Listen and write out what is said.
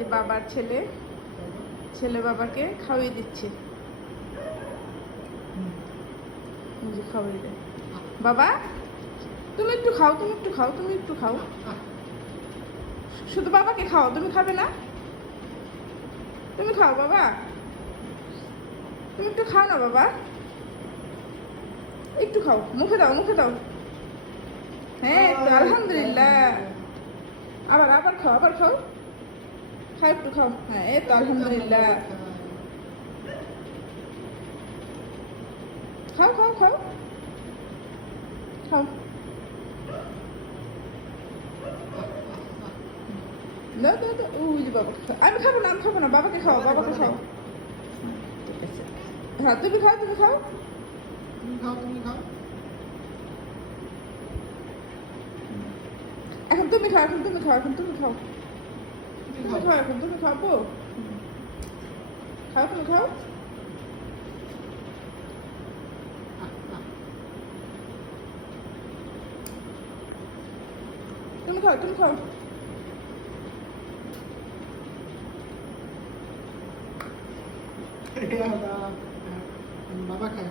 যে বাবার ছেলে ছেলে বাবাকে খাওয়িয়ে দিচ্ছে। এই যে খাওয়িয়ে দেয়। বাবা তুমি একটু খাও, তুমি একটু খাও, তুমি একটু খাও। শুধু বাবাকে খাও, তুমি খাবে না? তুমি খাও বাবা, তুমি একটু খাও না বাবা, একটু খাও, মুখে দাও, মুখে দাও। হ্যাঁ তো আলহামদুলিল্লাহ। আবার আবার খাও, আবার খাও, খাও একটু খাও। হ্যাঁ এই তো আলহামদুলিল্লাহ। খাও খাও খাও খাও। দাও দাও দাও। ওই যে বাবা, আমি খাবো না, আমি খাবো না, বাবাকে খাও, বাবাকে খাও। ঠিক আছে, হ্যাঁ তুমি খাও, তুমি খাও, তুমি খাও, তুমি খাও। এখন তুমি খাও, এখন তুমি খাও, এখন তুমি খাও, তুমি খাও, এখন তুমি খাবো। খাও, তুমি খাও। তুমি খাও, তুমি খাও। বাবা খায়।